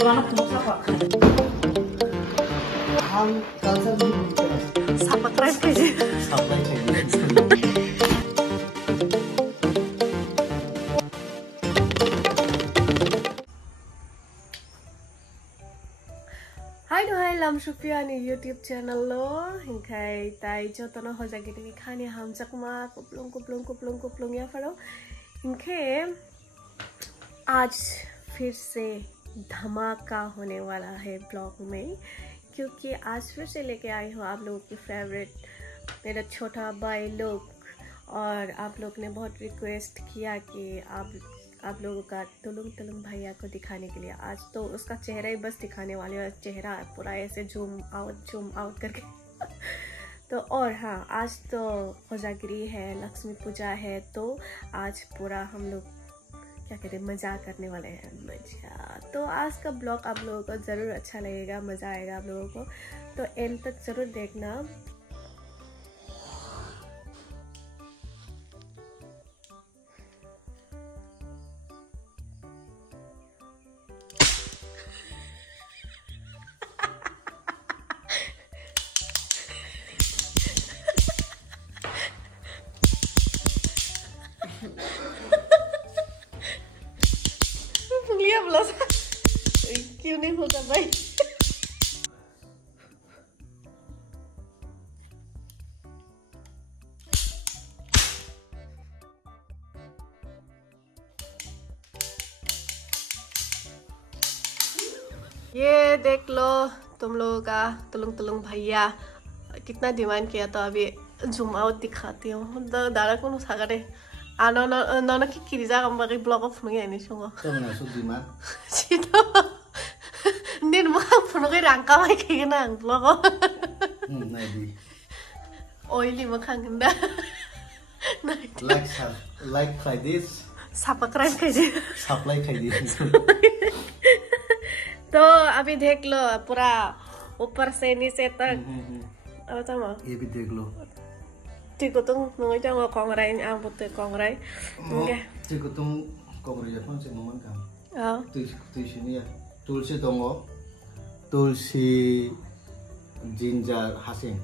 Puilano हम culture भी बोलते हैं सब्सक्राइब कीजिए Hai duhai lam Shopia ni YouTube channel lo hingkai tai jotto no Hojagiri ni khani hamjagma kuplung yapharo hingke आज फिर से धमाका होने वाला है ब्लॉग में क्योंकि आज फिर से लेके आई हूँ आप लोगों की फेवरेट मेरा छोटा भाई लोग और आप लोग ने बहुत रिक्वेस्ट किया कि आप लोगों का तुलुंग भैया को दिखाने के लिए आज तो उसका चेहरा ही बस दिखाने वाले और चेहरा पूरा ऐसे जूम आउट करके तो और हाँ आज तो होजागिरी है लक्ष्मी पूजा है तो आज पूरा हम लोग क्या कहते हैं मजा करने वाले हैं मजा तो आज का ब्लॉग आप लोगों को ज़रूर अच्छा लगेगा मज़ा आएगा आप लोगों को तो एंड तक ज़रूर देखना क्यों नहीं होगा भाई ये देख लो तुम लोगों का तुलुंग भैया कितना डिमांड किया तो अभी जूम आउट दिखाती हूँ दादा को सागरे आनो न की किरिजा कम बाकी ब्लॉग ऑफ नहीं है नहीं सुनो तो मैं सुध डिमांड सीधो दिन मुझे फोन के रंगा में क्या ना ब्लॉग नहीं भी oily makan genda like this subscribe कीजिए सप्लाई कीजिए तो अभी देख लो पूरा ऊपर से नीचे तक अब तो ये भी देख लो ठीक हो तुम नोई जाओ कांगराई आम बुते कांगराई ओके ठीक हो तुम कांगराई जापान से नोमान काम तुलसी या तुलसी तंगो तुलसी जिंजर हासिंग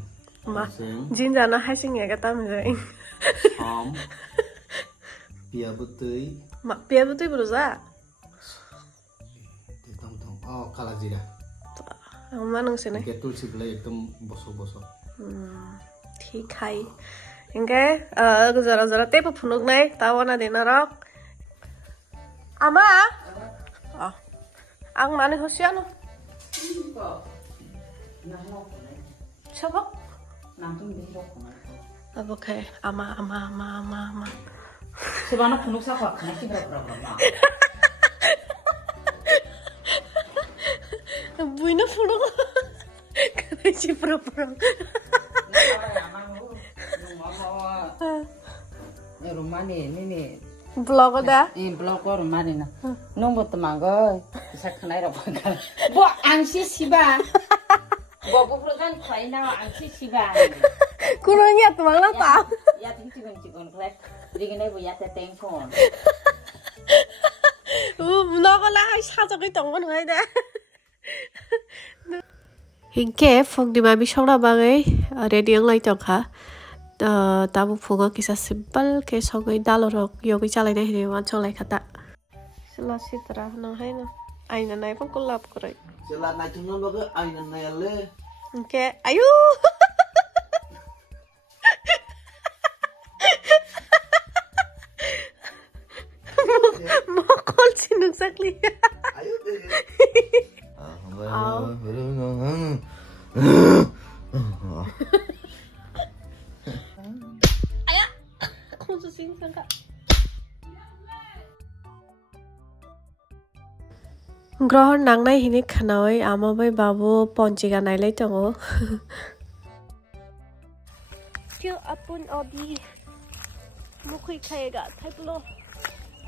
जिंजर ना Hastings ya kata menjadi ham pia butui beruza oh kalah jira mana sini kayak tulsi belai एकदम बसो ठीक है इनके जरा ते पे फुनुक नहीं तावा ना देना रख आमा आंग नानी होशिया ना चलो अब ओके आमा Sebana punuk sakwa nasi berapa buina punuk kenapa pura-pura rumah ni blog ada blog rumah ni na nombor temangga bisa kenai apa kan bo angsi siba bo bukan kaina angsi siba kurangnya temangga tak ya cikon klek jadi kenai bo ya telepon nongol lah sajoki tonggon hai dah hingke fong di mami songna bagai ready ang lai tongkha tabu fuga kisa simple ke sogai dalorok yogi chalai deh ni wan cholai khata sela sitra no hai na aina nai pun kolap korai sela na chungna bagai aina nai le hingke ayu mokol sinuk sakli ayo deh ayah khusus sing sangka ग्रहण नांनाय हिनि खानावै आमाबै बाबु पंचिका नायलाय दङो क्यों अपन अभी मुखै खाएगा थाइपलो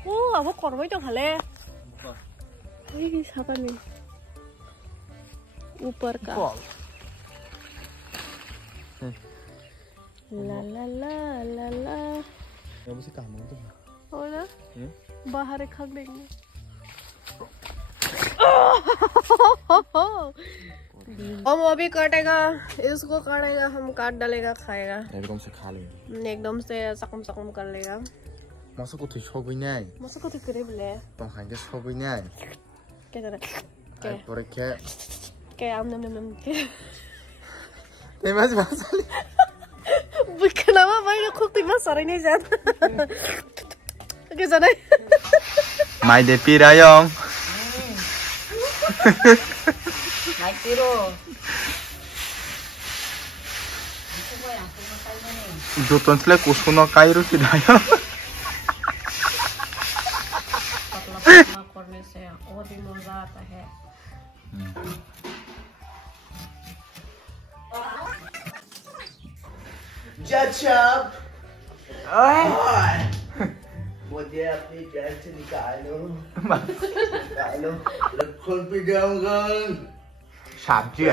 ओ आबो करबाय दं हले ओइ साबानि ऊपर का ला ला ला ला ला ya bisa kamu tuh oh na बाहर खा लेंगे हम अभी काटेगा, इसको काटेगा, हम काट डालेगा, खाएगा। एकदम से खा लेंगे। एकदम से सकम सकम कर लेगा। मौसम को तो शौक भी नहीं। मौसम को तो करे बोले। तो खाएंगे शौक भी नहीं। क्या जरा? क्या? और क्या? क्या आम नम नम नम क्या? नहीं बस बस। बुकना मा भाई लोग खुद तीमा सारे नहीं जाता। क्या जाना? माय दे पिरायong. Mai tiro. Joton sila kusuno kairo kidayo. पतला करने से और भी मजा आता है। जब मुझे अपनी जेल से निकालो, निकालो, खोल भी जाऊंगा। सब्जी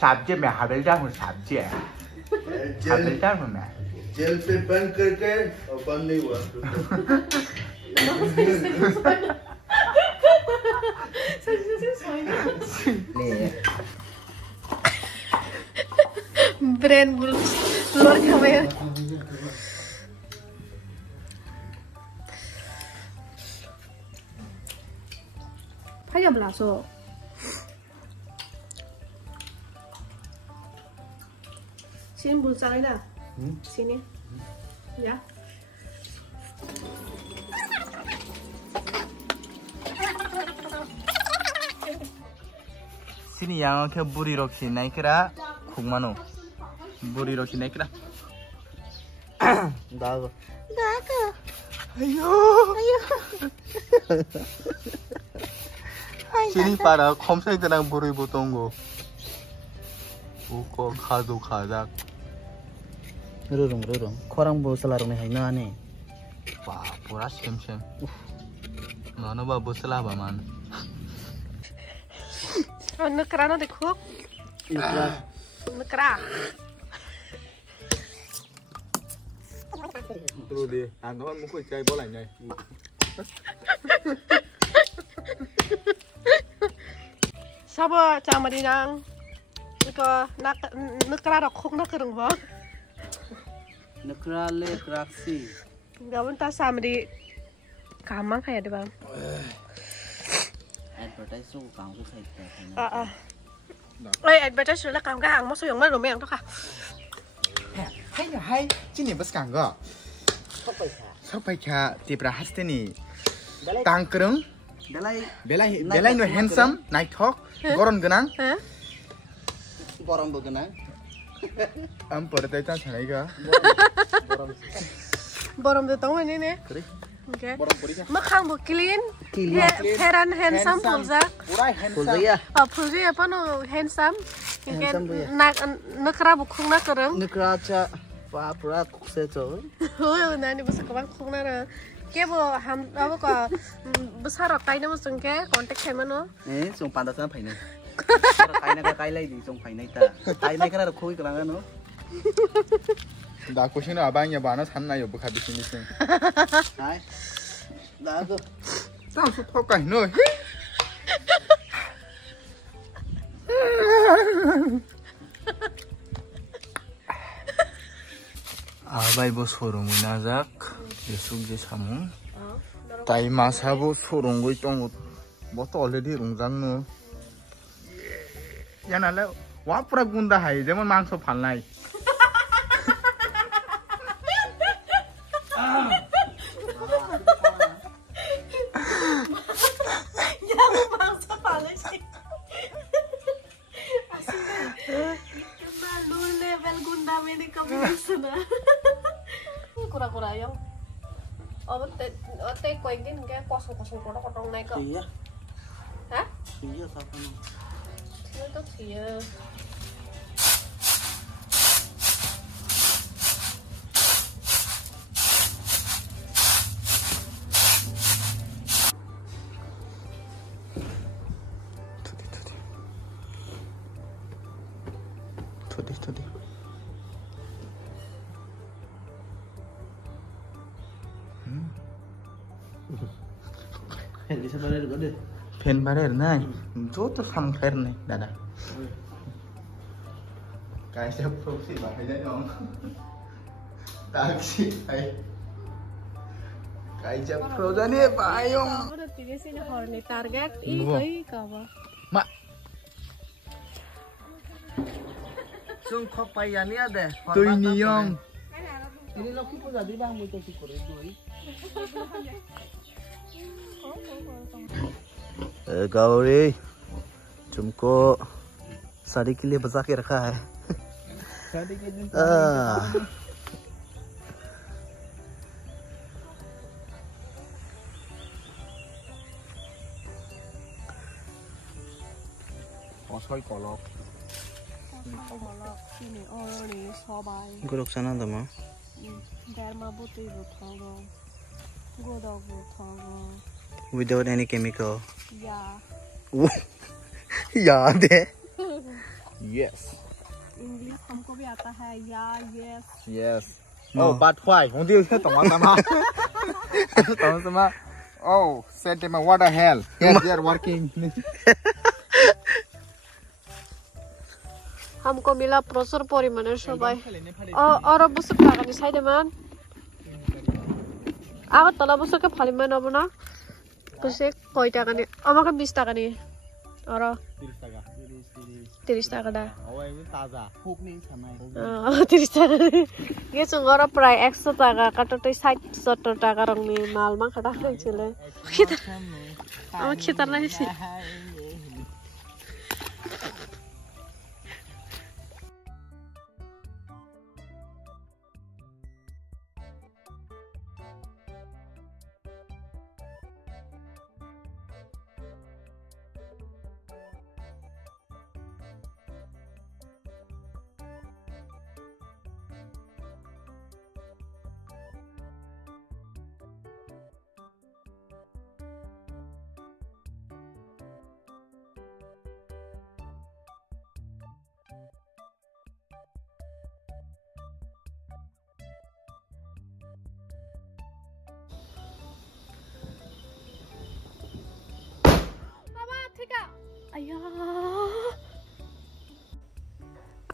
सब्जी में हवेलदार हूँ सब्जी हवेलदार हूँ मैं जेल पे बंद करके और बंद नहीं हुआ ब्रेन बुल लोर खावे 파이야 블라서 sini bulsara dah sini ya sini yang ke buri roksi naik kira khugmano buri roksi naik kira dago ayo sini para komsai tenang buri botongo uko khadu khadak rurung korang bo selarung hai na ne wah pura sem mana ba bosla ba man नकरा ना देखो नकरा Terus deh, anggapan muka cai bola nya. Siapa cama di nang? Iko nak nukra dok kok nak kerung ba? nukra le kraksi Gawin ta sama di kamang kayak deh bang. advertise so kang so sai Ah. Oi, advertise sudah kang kang, mau suyong mana rumah yang tu kah? Hai ya hai, cini bos kanggo. Sampai kah tiap rahas ni. Tangkerung, belai no handsome, naik talk, goron genang. borong bo gana Ampor taitan sangai ga. Borom tu tahu ini nih. Okay. Makan bu clean, heran handsome pulsa. pulsa ya Pulsa apa no handsome. Nak nukra bukung nak kerung. nukra cha pa pura se cho Oh, nanti besok kapan kung nara. Kaya bo ham apa ko besar rakai nama sungke kontak sama no. sung panda sana phai ne kai na kai lai di sung phai nai ta kai nai kana khoi ka no Da kusin abang ya bana sanna yo buka bisini sing. hai da go Tao su thok kai no. Abai bo sorong najak besuk je samung. Tai masa bo sorong goi tong bo to already rungjang no. Ya nale wa pura gunda hai jemon mangso phalnai. Kura-kura yung. Oh, te kuing din kayak kosong-kosong kodok-kodok naik ke. iya Hah? iya sa pa no Sino to siya? Todi. bisa bare go de Pen barer nai. Jotto sam khair nai dada. Guys, saya proxy bahaya dong. Taksi hai. Guys, saya proxy ni bayong. Ada tiga sini horny target. Ih, kawa. Ma. Sung khop pai ya ni ada. Tui niyong. Ini laki pun jadi bang mau cek kore doi. Gauri तुमको शादी के लिए बचा के रखा है शादी के दिन Guruk sana dama. Without any chemical. Yeah. Yeah, de. Yes. English हमको भी आता है. Yeah, yes. Yes. No. Oh, but why? Hindi usah tongma sama. Tongma sama. Oh, said them what the hell? Yes, they are working. हमको मिला प्रचुर परिमाणेर सबाय और बुसुक लागानि साइदेमान आगो तला बुसुके फालिमान नबना बुसे कय टाकानि আমাকে 20 টাকানি और 30 টাকা দা Oh, ini taza. Hook ni samai. 30 টাকা ये सुंगरा प्राय 100 টাকা काटोटे 60 70 টাকা रंगनि माल मा खटा खैছিলে আমার খেতার লাগিছে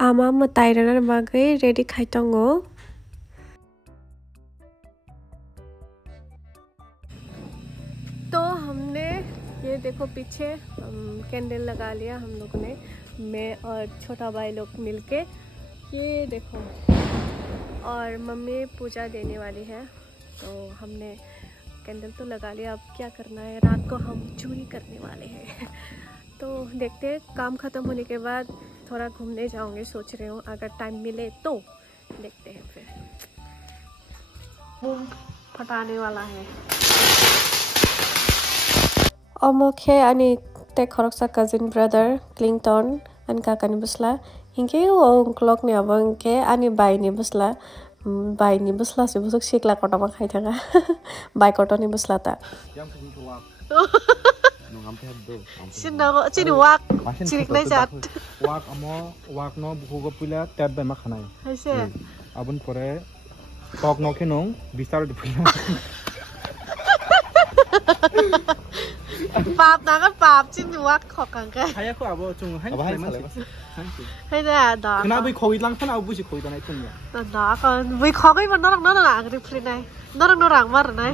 आमा ताइरना बागै रेडी खाइतंगो तो हमने ये देखो पीछे कैंडल लगा लिया हम लोगों ने मैं और छोटा भाई लोग मिलके ये देखो और मम्मी पूजा देने वाली है तो हमने कैंडल तो लगा लिया अब क्या करना है रात को हम चोरी करने वाले हैं तो देखते हैं काम खत्म होने के बाद थोड़ा घूमने जाऊंगे सोच रहे हूँ अगर टाइम मिले तो देखते हैं फिर बूम फटाने वाला है ओमोखे अनि ते खरकसा कजिन ब्रदर क्लिंटन अनि काकानि बसला हिंके ओंक्लक नि अब हिंके अनि बाइनि बसला से बुसुक सिक्ला कटमा खाइ थाका बाइ कटनि बसला ता Sinago, sinuwak, sirik na jat. Wak amo, wak no buko pula tab ba makhanai. Haise. Abun pore tok no kenong bistar de pula. Pap na ka pap sinuwak khokang ka. Haya ko abo chung hai. Abo hai sale. Hai da da. Kana bui khoi lang thana abu si khoi da nai chung ya. Da kan bui khoi ma norang agri free nai. Norang mar nai.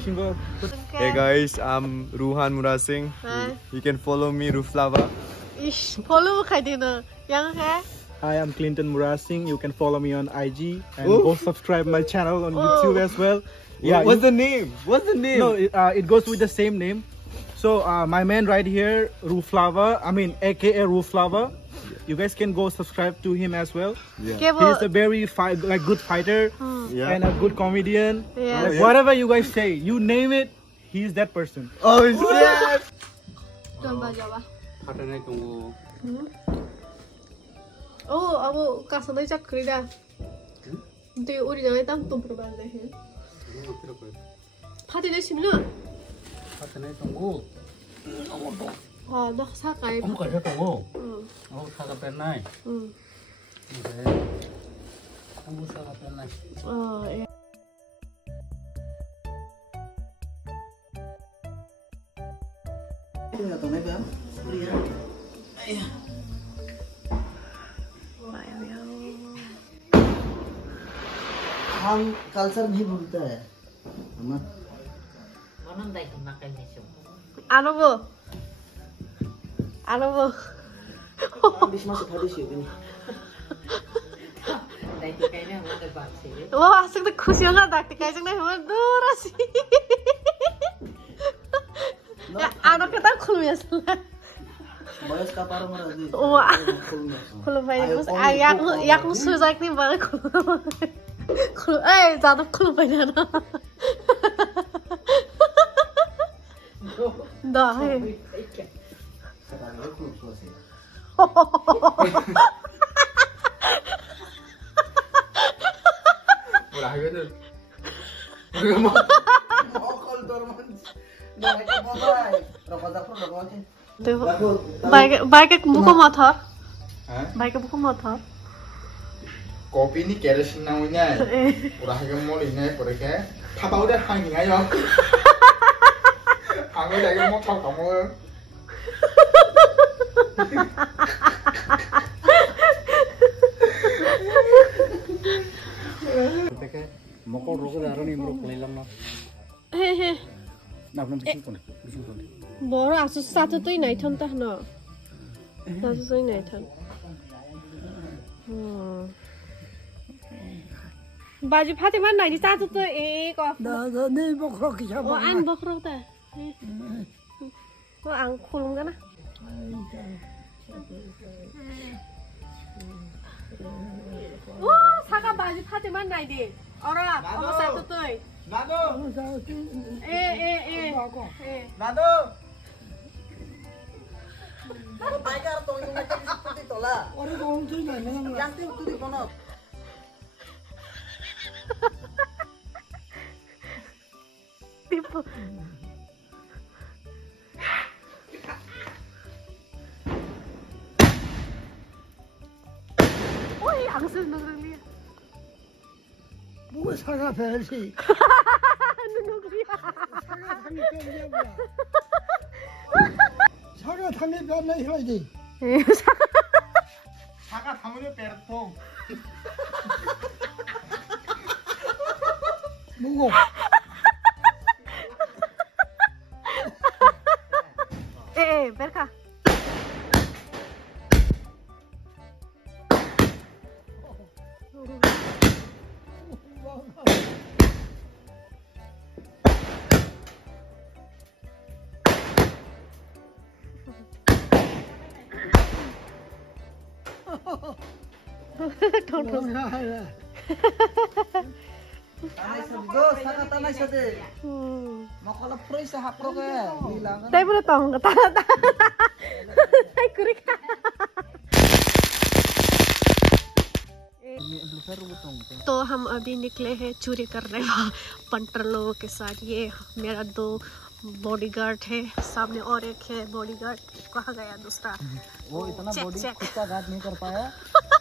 Hey guys, I'm Ruhan Murasing. You can follow me Ruflava. Ish, follow khai dina. Yang hai. Hi, I'm Clinton Murasing. You can follow me on IG and go subscribe my channel on YouTube as well. Yeah. What's the name? What's the name? No, it goes with the same name. So my man right here, Ruflava. I mean, AKA Ruflava. You guys can go subscribe to him as well. Yeah. He's a very good fighter and a good comedian. Yeah. Whatever you guys say, you name it, he's that person. Oh shit! Coba jawab. Fatane tunggu. Oh, abo kasana chakri da. Itu uri jangan tam tumpur balik deh. Fatih deh sini lah. Fatane tunggu. Oh, dah sakai. Kamu kerja tunggu. Oh, sakai pernah. Kamu sakai pernah. Oh, ya. हम culture नहीं भूलता है आनबो बिस्मा से खादी सी होगी वो आसक तो खुशी होगा दाती कैसे नहीं हुआ दूर आसी आनो के तार खुल में सला बयस का पारो मरा जी खुल भाई बस याक सुजाक नहीं बारे खुल ए ज्यादा खुल भाई ना दा है bike buku motor. Baik buku motor. Kopi ini keresin namanya. Udah ke mall ini, pergi ke. Apa udah hanging aja. Hanging lagi motor kamu. Mokor rogo daro nih merok lelang na. Hehe. Nah, belum bikin pun. Boro asus satu tuh ini contoh no. Satu tuh ini contoh. Baju Fatima này đi satu tuh kok. Dah nih bokrok siapa? Oh an bokrok ta. Kok ang kulung kan? Wah, saga baju Fatima này đi. Orang, kamu satu tuh. Nado. Nado. Pagar tong yung seperti itulah. Orang kau tuh nanya nanya. Yang itu di mana? Tipu. Woi, angsul nunggu dia. Bukan saga versi. Nunggu dia. 사과 당에 변나 해야지. 사과 당으로 빼르통. 뭐고? Berka. Tay boleh tong kata. Tay kurik. तो हम अभी निकले हैं चोरी करने punter लोगों के साथ। ये मेरा दो बॉडीगार्ड है, सामने और एक है बॉडीगार्ड। कहाँ गया दूसरा? वो इतना बॉडी खुद का गार्ड नहीं कर पाया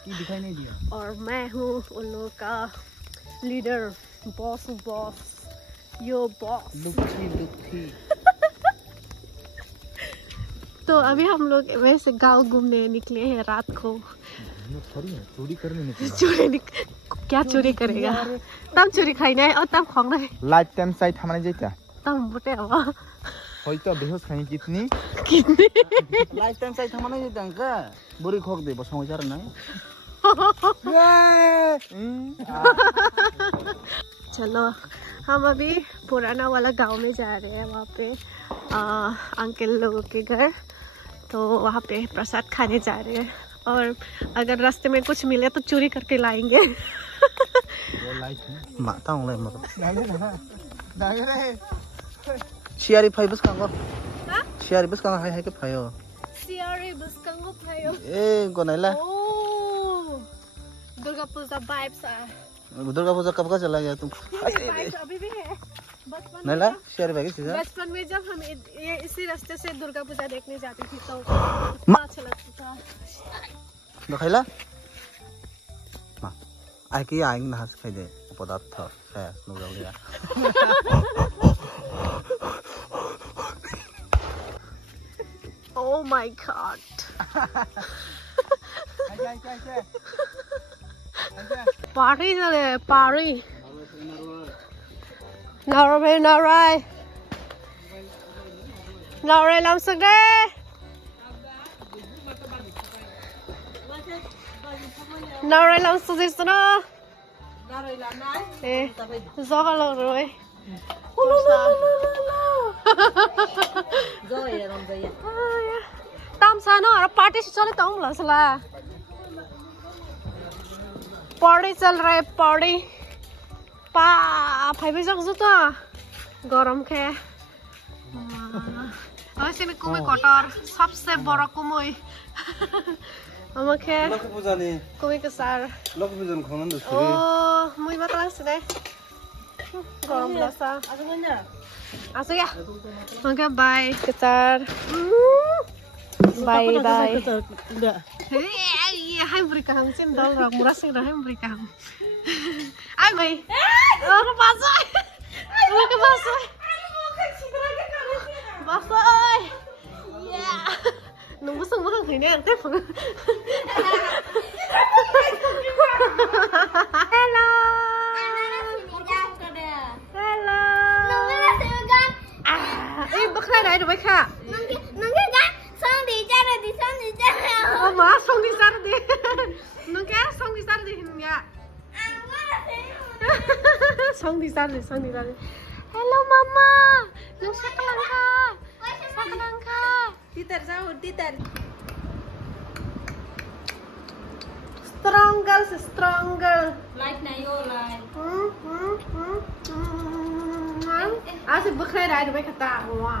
कि दिखाई नहीं दिया। और मैं हूँ उन लोगों का लीडर, बॉस यो बॉस। लुक्खी तो अभी हम लोग वैसे गांव घूमने निकले हैं रात को। चोरी करने निकले। क्या चोरी करेगा? तब चोरी खाई नहीं और तब खाना है। लाइफ टाइम साइड हमारे जैसा। तब बुटे हवा। होई तो बेहोश खाई कितनी? लाइफ टाइम साइड हमारे जैसा का बुरी खोक दे बस समझ रहा नहीं। चलो हम अभी पुराना वाला गांव में जा रहे हैं। वहाँ पे अंकल लोगों के घर, तो वहाँ पे प्रसाद खाने जा रहे हैं। और अगर रास्ते में कुछ मिले तो चोरी करके लाएंगे। माता हूँ ले मत। सियारी फाइ बस कहाँ को? सियारी बस कहाँ है के फायो? सियारी बस कहाँ को फायो? ए गोनाइला। दुर्गा पूजा वाइब्स आ। दुर्गा पूजा कब का चला गया तुम? अभी भी है। नैला शेयर बैग सीधा। बचपन में जब हम ये इसी रास्ते से दुर्गा पूजा देखने जाती थी तो इतना अच्छा लगता था। दिखाइला? माँ, आई की आएंगे ना हंस खाई दे पदार्थ था है Durga Puja. Oh my god. Party rồi, party. Nào rồi, nào rồi. Nào rồi làm sao đây? Nào rồi làm sao thế nào? Nào rồi làm này. Gió lâu rồi. Tam sa no और party से चले तो हम लसला party चल रहा है party पा भाई भी जग जुता गरम के ऐसे में कुमें कटर सबसे बड़ा कुमें हम के कुमें के सार ओ मुझे बात लग सके गरम लसा aswk ya oke bye kecar bye bye iya hai beri kaham cendol rak Murasing dah hai beri kaham ai bye oh masuk mau ke masuk masuk ơi ya nunggu semua kan ini yang teh hello khai này được mấy khả nâng cái cá xong đi ra rồi đi xong đi ra rồi má xong đi ra đi nâng cá xong đi ra đi hình nha xong đi ra đi hello mama nâng sắc lang kha titar sao titar stronger like này vô lại asik bekhrai dah, ada kata wah,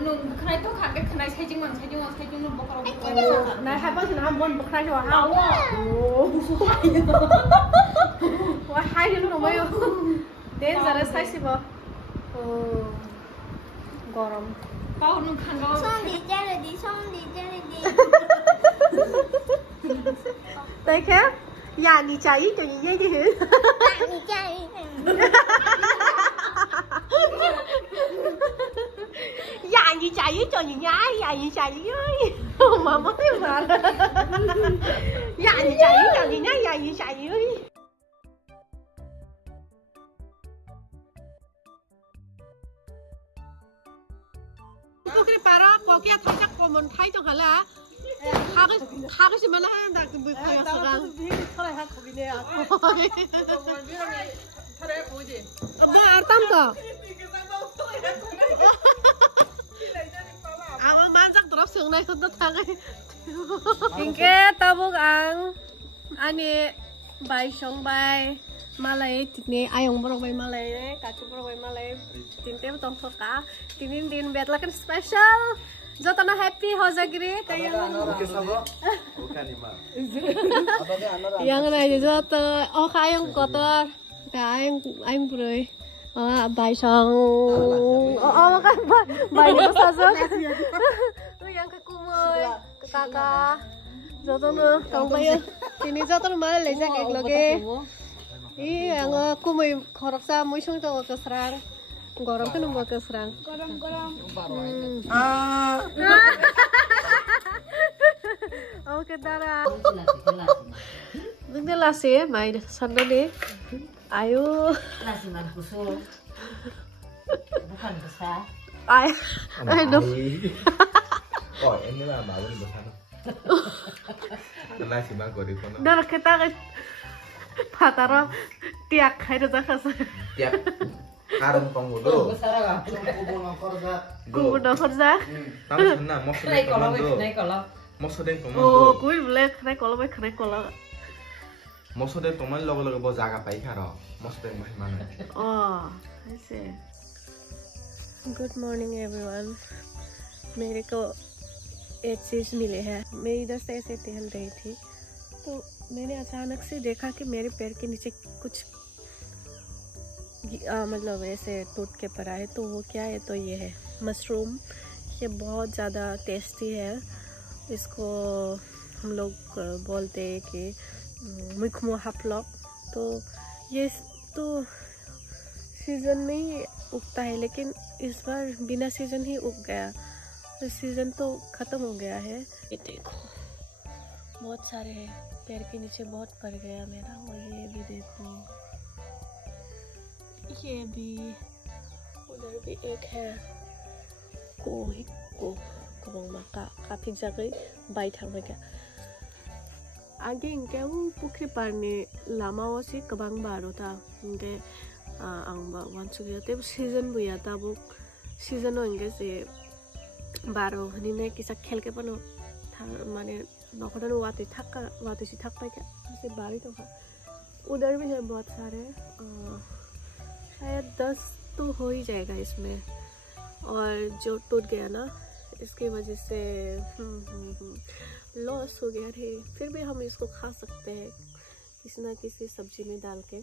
nun bekhrai tu kan bekhrai saya cuma nun bokor. Nah, apa sih nama bon bekhrai tu wah, wah hai nun rumah yo, dangerous saya sih boh, garam. Kau nun kan kau. Song di jadi. Thấy không? Nhà đi chạy cho như vậy đi hả? Đi chạy. Dạ gì chạy với cho gì nhái, dạ gì chạy với mà mất tiêu mà. Dạ gì chạy với cho gì nhái, dạ gì chạy với. Cô cái para cô kia thấy chắc cô mình thấy trong hả là 하고 싶으면 한다 그 뭐 그냥 차라리 할 거기네. 차라리 보지. 뭐 알담도. 아마 만장 들었어 này không tất thằng ấy. Cái tao buộc ăn anh ấy bài sống bài Malay tikne ayong berobay Malay ne kacu berobay Malay tinte tong soka tinin din bet lakan special jotto na happy Hojagiri kayak yang này jotto oh ayong kotor ayong beroi bài sống kan bài nó sao sao yang ke kumoi ke kakak jotto na tong bay tini jotto malah lấy ra cái lagi 이 ang kumay korok sa mo isang to ka serang gorong kan mo ka serang gorong oke dara dengde lase mai sanna ne ayo lase man kuso bukan besar ay no oh ini lah baru besar lase man ko di kono dara kita pataro tiak hai do jakas tiap karung penggudo kubu no khorja tam na mosodeng penggudo mosodeng penggudo oh kui black khnai kolo bai khnai kolo mosodeng penggudo logo logo bo jaga pai kharo mosodeng bai mana oh I see. Good morning everyone मेरे को एक चीज मिली है मैं इधर से ऐसे टहल रही थी तो मैंने अचानक से देखा कि मेरे पैर के नीचे कुछ मतलब ऐसे टूट के पड़ा है तो वो क्या है तो ये है मशरूम ये बहुत ज़्यादा टेस्टी है इसको हम लोग बोलते हैं कि मुखमो हापलॉक तो ये तो सीज़न में ही उगता है लेकिन इस बार बिना सीज़न ही उग गया सीजन तो खत्म हो गया है। ये देखो बहुत सारे हैं, पैर के नीचे बहुत पड़ गया मेरा। और ये भी देखो, ये भी, उधर भी एक है। को kebang kapi jagai bai thangba ga age inke pukri parni lama osi kebang baro ta inke angba wansugia te season buya ta bu season o inge se baro hani ne kisa khel ke pano mane nokodan wati si thakpa ke se bari to उधर भी है बहुत सारे, शायद 10 तो हो ही जाएगा इसमें। और जो टूट गया ना, इसकी वजह से लॉस हो गया थे। फिर भी हम इसको खा सकते हैं किसी ना किसी सब्जी में डाल के।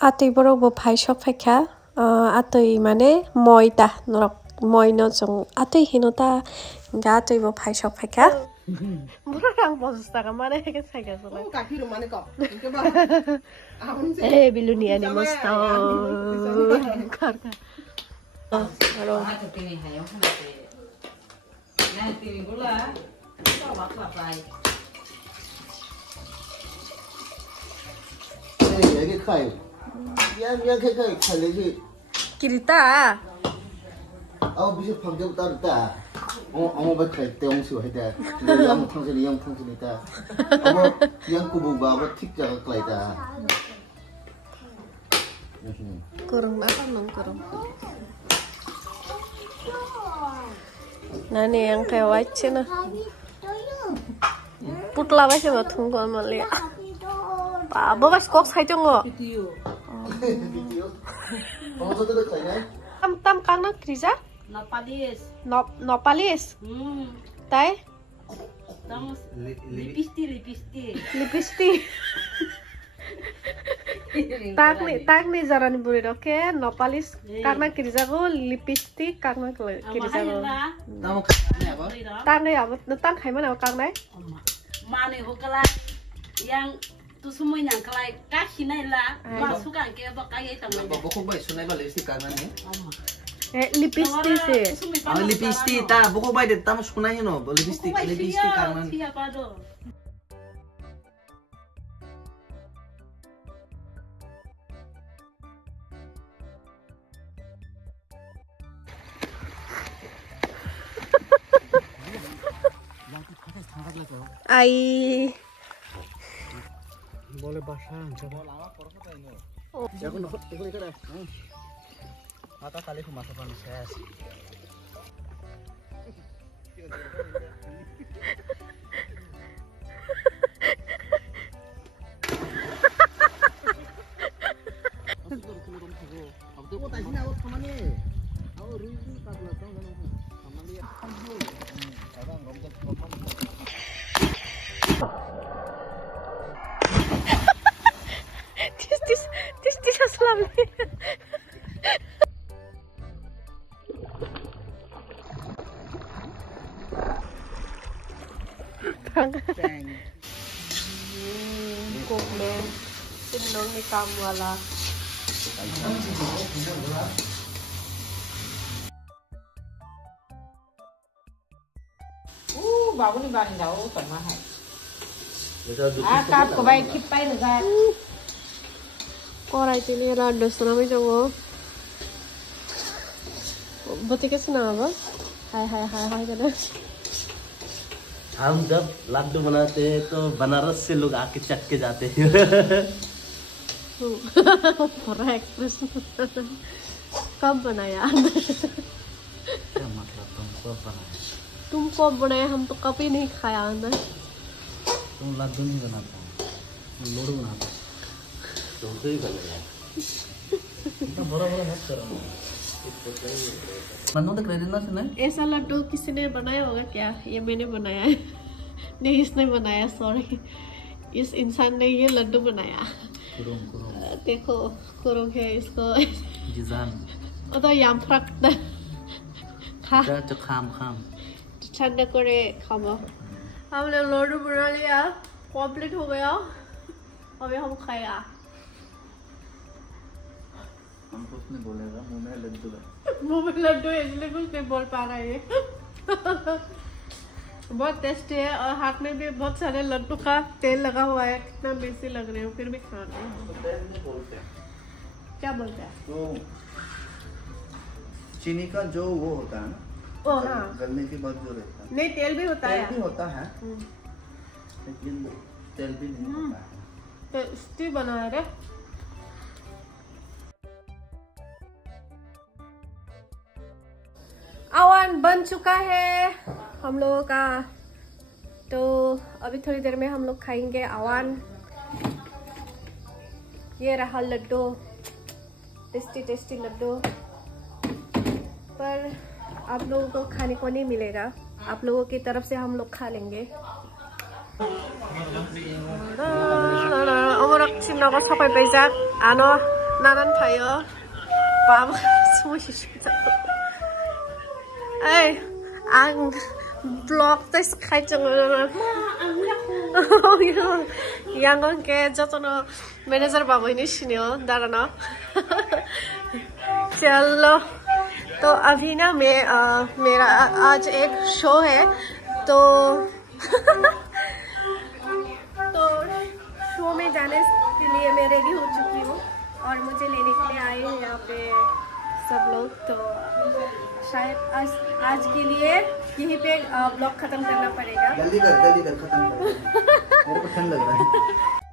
आतई बरो वो भाई शॉप है क्या? आतई माने मोइता नरक मोइनो जों आतई हिनोता गातई वो भाई शॉप है क्या? Murang posta ka mana ke saga sola. Kaki rumane ko. Eh biluni animals ta. Karka. Halo. Aku tini hayo kana te. Na tini gula. Kita wakla pai. Eh, lagi kai. Yang kai lagi. Kirita. Aku bisa panggil tarta. Amo ba kai te ong su haida. Yang thang sini ta. Amo yang kubu ba ba thik jaga klai ta. Kurang apa nang kurang. Nah nih yang kayak wajah nah. Putla wajah nggak tunggu amalia. Pak, bawa skok saya tunggu. Tam karena kriza? Nopalis. Tai? Lipisti. Tak nih jaran burir, oke? Nopalis karena kriza go, lipisti karena kriza go. Tak nih apa? Tang kayak mana karena? Mana hokala yang tu semua yang kelai kasih nailah masukkan ke bakai itu. Bokok baik sunai balik sih karena nih. Lipisti sih. Lipisti ta, bokok baik deh tamu sunai no, lipisti karena. Siapa do? Ai. Boleh basah. Oh. Jago nak ikut ikut dah. Mata kali aku masuk kan ses. Aku tak sini awak kemana? Awak Rumi tak belakang kan? Kemana dia? Orang rompak. Tis aslam. Komplain sinong ni kamwala. Bago ni barin daw tongma hai. Kap ko bai khip pai na ga. Korai tini rada sanami jongo. Boti कैसे ना अब? हाय कहना। हम जब लड्डू बनाते हैं तो बनारस से लोग आके चख के जाते हैं। पूरा एक्सप्रेस कब बनाया? क्या मतलब तुम कब बनाया? तुम कब बनाया? हम तो कभी नहीं खाया ना। तुम लड्डू नहीं बनाता, लोड़ू बनाता। तुम तो ही बनाया। इतना बड़ा मत करो। मन्नू तो क्रेडिट ना सुना? ऐसा लड्डू किसी ने बनाया होगा क्या? ये मैंने बनाया है। नहीं, इसने बनाया, सॉरी। इस इंसान ने ये लड्डू बनाया। कुरुम। देखो कुरुम है इसको। जिजान। वो तो यामफ्रक खा। जो खाम। ठंडा करे खाओ। हमने लड्डू बना लिया, कंप्लीट हो गया। अभी हम खाया। हमको उसने बोलेगा मुंह में लड्डू है। मुंह में लड्डू है इसलिए कुछ नहीं बोल पा रहा है ये। बहुत टेस्टी है और हाथ में भी बहुत सारे लड्डू का तेल लगा हुआ है। कितना बेसी लग रहे हो फिर भी खा रहे हैं। क्या बोलते हैं? तो चीनी का जो वो होता है ना, ओ हाँ, गलने के बाद जो रहता है। नहीं तेल भी होता है। तेल भी होता है, लेकिन तेल भी नहीं होता है। टेस्टी बना है रे। अवन बन चुका है हम लोगों का, तो अभी थोड़ी देर में हम लोग खाएंगे अवन। ये रहा लड्डू, टेस्टी टेस्टी लड्डू, पर आप लोगों को खाने को नहीं मिलेगा, आप लोगों की तरफ से हम लोग खा लेंगे। 어머락 친나고 사발 빼자 안어 나란 타요 밥 숨으시 싶다. 에이 안 블록 tes khai yang ke jotono manager babu ini sini darana. चलो तो अभी ना मैं मेरा आज एक शो है, तो शो में जाने के लिए मैं रेडी हो चुकी हूँ और मुझे लेने के लिए आए हैं यहाँ पे सब लोग। तो शायद आज के लिए यहीं पे ब्लॉग खत्म करना पड़ेगा। जल्दी कर खत्म कर। मेरे को ठंड लग रहा है।